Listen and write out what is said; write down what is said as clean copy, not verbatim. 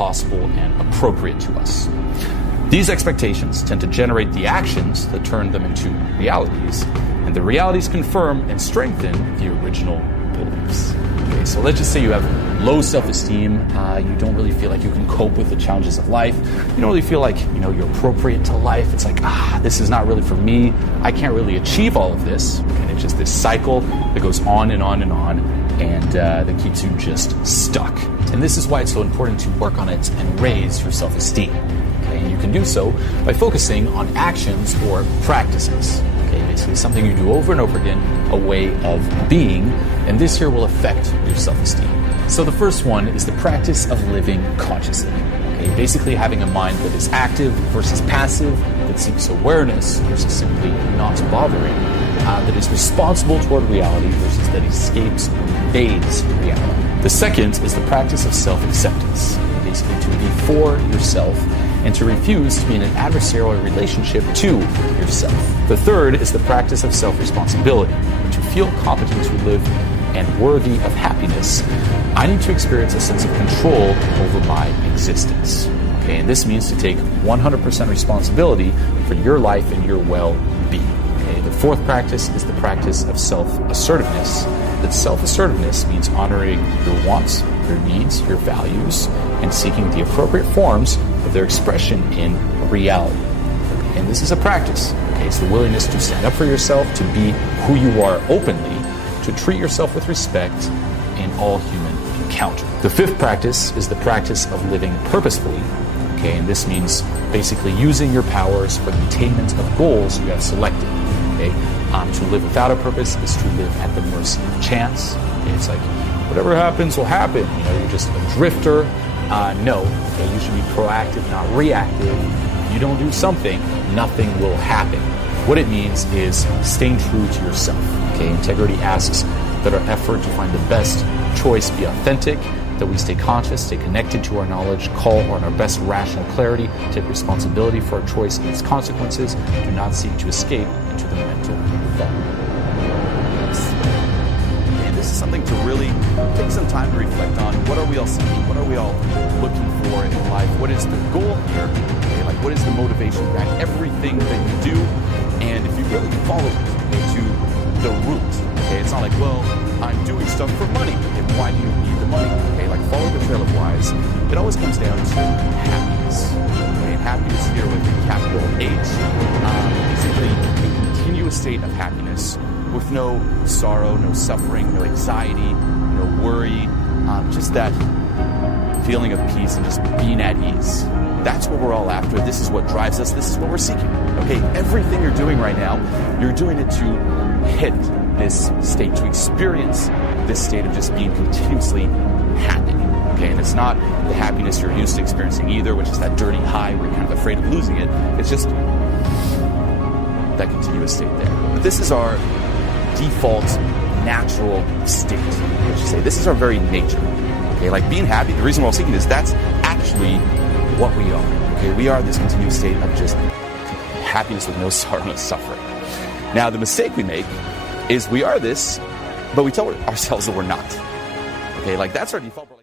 possible and appropriate to us. These expectations tend to generate the actions that turn them into realities, and the realities confirm and strengthen the original beliefs. Okay, so let's just say you have low self-esteem, you don't really feel like you can cope with the challenges of life, you don't really feel like you're appropriate to life, it's like, this is not really for me, I can't really achieve all of this, and it's just this cycle that goes on and on and on, and that keeps you just stuck. And this is why it's so important to work on it and raise your self-esteem. And you can do so by focusing on actions or practices. Okay, basically something you do over and over again, a way of being, and this here will affect your self-esteem. So the first one is the practice of living consciously. Okay, basically having a mind that is active versus passive, that seeks awareness versus simply not bothering, that is responsible toward reality versus that escapes or evades reality. The second is the practice of self-acceptance, basically to be for yourself and to refuse to be in an adversarial relationship to yourself. The third is the practice of self-responsibility, to feel competent to live and worthy of happiness. I need to experience a sense of control over my existence. Okay, and this means to take 100% responsibility for your life and your well-being. Okay, the fourth practice is the practice of self-assertiveness. That self-assertiveness means honoring your wants, your needs, your values, and seeking the appropriate forms of their expression in reality. And this is a practice. Okay, it's the willingness to stand up for yourself, to be who you are openly, to treat yourself with respect in all human encounter. The fifth practice is the practice of living purposefully. Okay, and this means basically using your powers for the attainment of goals you have selected. Okay, to live without a purpose is to live at the mercy of chance. Okay, it's like whatever happens will happen. You're just a drifter. No, okay, you should be proactive, not reactive. If you don't do something, nothing will happen. What it means is staying true to yourself. Okay, integrity asks that our effort to find the best choice be authentic, that we stay conscious, stay connected to our knowledge, call on our best rational clarity, take responsibility for our choice and its consequences, do not seek to escape into the mental vacuum. And this is something to really take some time to reflect on. What are we all seeking? What are we all looking for in life? What is the goal here? Okay, like what is the motivation behind everything that you do? And if you really follow to the root, okay, it's not like, well, I'm doing stuff for money. Okay, why do you need the money? Okay, like follow the trail of whys. It always comes down to happiness. Okay, and happiness here with a capital H. Basically, a continuous state of happiness with no sorrow, no suffering, no anxiety, no worry, just that feeling of peace and just being at ease. That's what we're all after. This is what drives us. This is what we're seeking. Okay, everything you're doing right now, you're doing it to hit this state, to experience this state of just being continuously happy. Okay, and it's not the happiness you're used to experiencing either, which is that dirty high where you're kind of afraid of losing it. It's just that continuous state there. But this is our default natural state. Let's just say this is our very nature. Okay, like being happy, the reason we're all seeking is that's actually what we are. Okay, we are this continuous state of just happiness with no sorrow, no suffering. Now, the mistake we make is we are this, but we tell ourselves that we're not. Okay, like that's our default.